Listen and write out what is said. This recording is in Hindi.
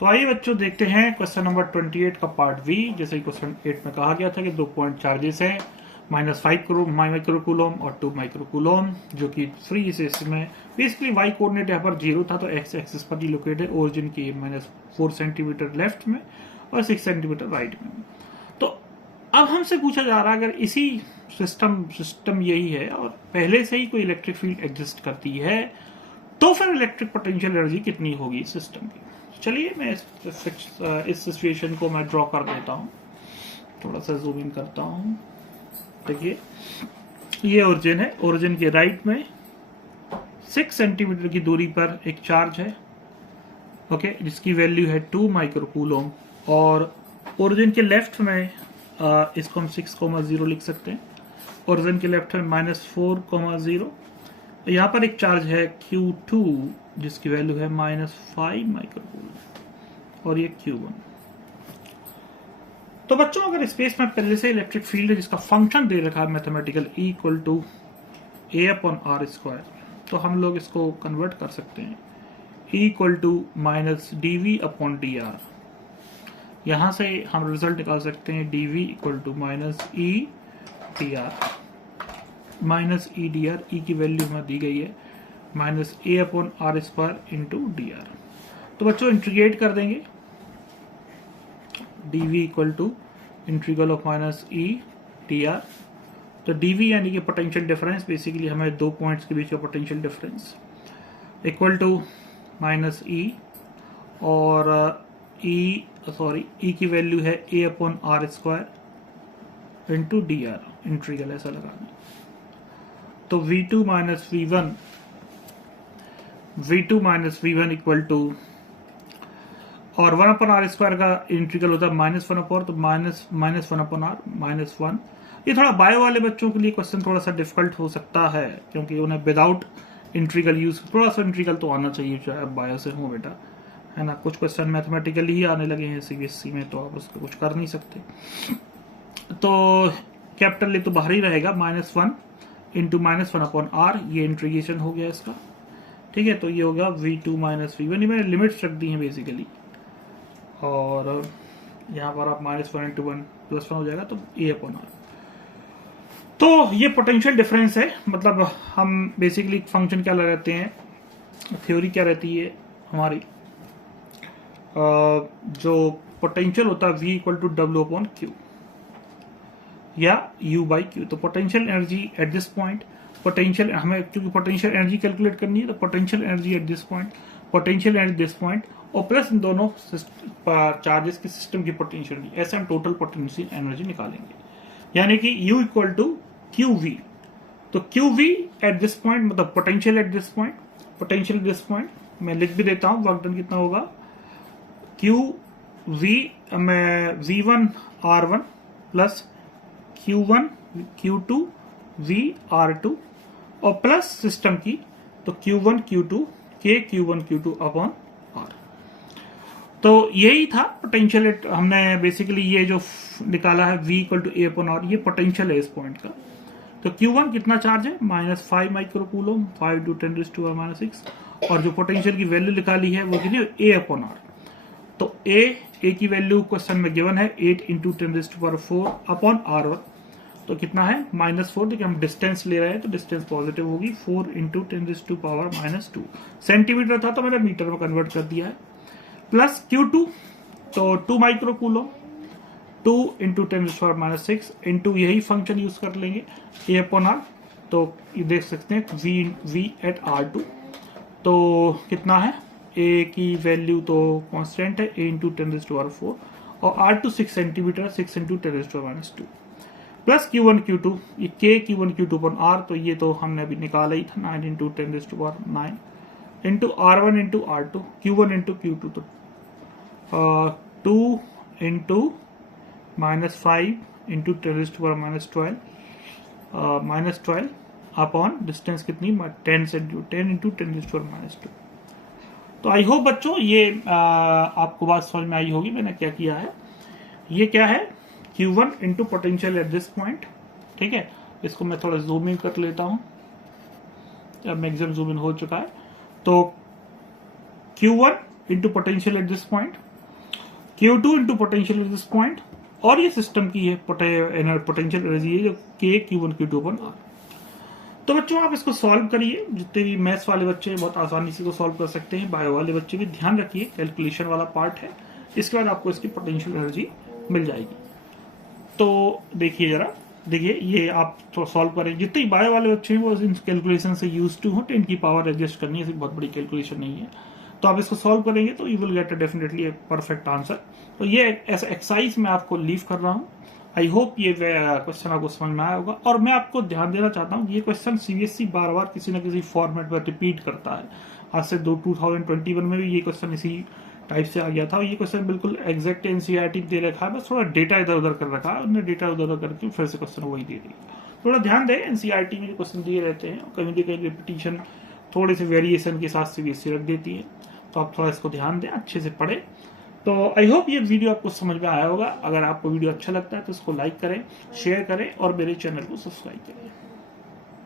तो आइए बच्चों देखते हैं क्वेश्चन नंबर 28 का पार्ट बी। जैसे क्वेश्चन 8 में कहा गया था कि 2 पॉइंट चार्जेस हैं -5 माइक्रोकूलोम और 2 माइक्रोकूलोम, जो कि फ्री सिस्टम में बेसिकली वाई कोऑर्डिनेट यहाँ पर 0 था तो एक्स एक्सिस पर ही लोकेटेड है। ओरिजिन की -4 सेंटीमीटर लेफ्ट में और 6 सेंटीमीटर राइट में। तो अब हमसे पूछा जा रहा है अगर इसी सिस्टम यही है और पहले से ही कोई इलेक्ट्रिक फील्ड एग्जिस्ट करती है तो फिर इलेक्ट्रिक पोटेंशियल एनर्जी कितनी होगी सिस्टम की। चलिए मैं इस सिचुएशन को मैं ड्रॉ कर देता हूँ, थोड़ा सा जूम इन करता हूँ। देखिए ये ओरिजिन है, ओरिजिन के राइट में 6 सेंटीमीटर की दूरी पर एक चार्ज है, ओके, जिसकी वैल्यू है 2 माइक्रोकूलोम। और ओरिजिन के लेफ्ट में इसको हम 6,0 लिख सकते हैं। ओरिजिन के लेफ्ट में -4,0। यहाँ पर एक चार्ज है Q2 जिसकी वैल्यू है -5 माइक्रोकूलम और ये Q1। तो बच्चों अगर स्पेस में पहले से इलेक्ट्रिक फील्ड है जिसका फंक्शन दे रखा है मैथमेटिकल E = A/r², तो हम लोग इसको कन्वर्ट कर सकते हैं E = -dV/dr। यहां से हम रिजल्ट निकाल सकते हैं dV = -E/dr। -E/dr, E की वैल्यू हमें दी गई है -A/r² इंटू dr। तो बच्चों इंटीग्रेट कर देंगे, dV = -E/dr। तो dV यानी कि पोटेंशियल डिफरेंस, बेसिकली हमें दो पॉइंट्स के बीच का potential difference equal to -E और E की वैल्यू है A/r² इंटू dr, इंटीग्रल ऐसा लगाना। तो V2 माइनस इक्वल टू, और 1/r² का इंटीग्रल होता है -1/, तो -1/r -1। ये थोड़ा बायो वाले बच्चों के लिए क्वेश्चन थोड़ा सा डिफिकल्ट हो सकता है क्योंकि उन्हें विदाउट इंटीग्रल यूज, थोड़ा सा इंटीग्रल तो आना चाहिए चाहे आप बायो से हो बेटा, है ना। कुछ क्वेश्चन मैथमेटिकली ही आने लगे हैं CBSE में, तो आप उसको कुछ कर नहीं सकते। तो कैपिटल ले तो बाहर ही रहेगा, -1 इंटू -1/r, ये इंटीग्रेशन हो गया इसका, ठीक है। तो ये होगा V2 माइनस V1, ये मैंने लिमिट्स रख दी हैं बेसिकली, और यहाँ पर आप -1 इंटू 1 +1 हो जाएगा तो A/r। तो ये पोटेंशियल डिफरेंस है, मतलब हम बेसिकली फंक्शन क्या लगाते हैं, थ्योरी क्या रहती है हमारी, जो पोटेंशियल होता है V = W/Q या U/Q। तो potential energy at this point, potential हमें क्योंकि पोटेंशियल एनर्जी कैलकुलेट करनी है, तो potential energy at this point, potential energy this point, और प्लस इन दोनों चार्जेस के सिस्टम की पोटेंशियल एनर्जी, ऐसे हम टोटल पोटेंशियल एनर्जी निकालेंगे। यानी कि U = QV। तो QV एट दिस पॉइंट मतलब potential at this point, potential this point मैं लिख भी देता हूं, वर्क डन कितना होगा, QV में V1/r1 plus Q1 Q2 V/r2 और प्लस सिस्टम की, तो Q1 Q2 K Q1 Q2/r। तो यही था पोटेंशियल, हमने बेसिकली ये जो निकाला है V = A/r, ये पोटेंशियल है इस पॉइंट का। तो Q1 कितना चार्ज है, -5 माइक्रोकूलोम, 5 × 10⁻⁶, और जो पोटेंशियल की वैल्यू निकाली है वो कितनी, A/r। तो A की वैल्यू क्वेश्चन में गिवन है 8 × 10⁴/r1, तो कितना है -4। देखिए हम डिस्टेंस ले रहे हैं तो डिस्टेंस पॉजिटिव होगी, 4 × 10⁻², सेंटीमीटर था तो मैंने मीटर में कन्वर्ट कर दिया है, प्लस Q2 तो 2 माइक्रोकूलोम, 2 × 10⁻⁶ इंटू यही फंक्शन यूज कर लेंगे A/r। तो ये देख सकते हैं V/r2, तो कितना है, A की वैल्यू तो कांस्टेंट है, A × 10⁴, और R2 6 centimetre, 6 × 10⁻², plus Q1 Q2, ये K Q1 Q2/r, तो ये तो हमने अभी निकाला ही था, 9 × 10⁹ into R1 into R2, Q1 into Q2, तो 2 × -5 × 10⁻12 -12 अपॉन डिस्टेंस कितनी, 10 × 10⁻²। तो आई होप बच्चों ये आपको बात समझ में आई होगी मैंने क्या किया है। ये क्या है, Q1 into potential at this point, ठीक है। इसको मैं थोड़ा जूम इन कर लेता हूं, अब मैक्सिमम जूम इन हो चुका है। तो Q1 into potential at this point, Q2 into potential at this point, और ये सिस्टम की है पोटेंशियल एनर्जी है जो K Q1 Q2 अपन R। तो बच्चों आप इसको सॉल्व करिए, जितने भी मैथ्स वाले बच्चे हैं बहुत आसानी से इसको सॉल्व कर सकते हैं, बायो वाले बच्चे भी ध्यान रखिए कैलकुलेशन वाला पार्ट है, इसके बाद आपको इसकी पोटेंशियल एनर्जी मिल जाएगी। तो देखिए जरा, देखिए ये आप तो सॉल्व करें, जितने बायो वाले बच्चे हैं वो इन कैलकुलेशन से यूज टू हो, 10 की पावर एडजस्ट करनी है, बहुत बड़ी कैलकुलेशन नहीं है। तो आप इसको सॉल्व करेंगे तो you will get definitely a perfect answer. तो ये ऐसा एक्सरसाइज मैं आपको लीव कर रहा हूँ। आई होप ये क्वेश्चन आपको समझ में आया होगा। और मैं आपको ध्यान देना चाहता हूँ, ये क्वेश्चन सीबीएसई बार बार किसी न किसी फॉर्मेट में रिपीट करता है। आज से 2021 में भी ये क्वेश्चन इसी टाइप से आ गया था। ये क्वेश्चन बिल्कुल एग्जैक्ट एनसीईआरटी दे रखा है, बस थोड़ा डेटा इधर उधर कर रखा है, उन्होंने डेटा उधर उधर करके फिर से क्वेश्चन वही दे दी। थोड़ा ध्यान दें, एनसीईआरटी में जो क्वेश्चन दिए रहते हैं कहीं ना कहीं रिपीटिशन थोड़े से वेरिएशन के साथ सीबीएसई रख देती है, तो आप थोड़ा इसको ध्यान दें, अच्छे से पढ़ें। तो आई होप ये वीडियो आपको समझ में आया होगा। अगर आपको वीडियो अच्छा लगता है तो इसको लाइक करें, शेयर करें और मेरे चैनल को सब्सक्राइब करें।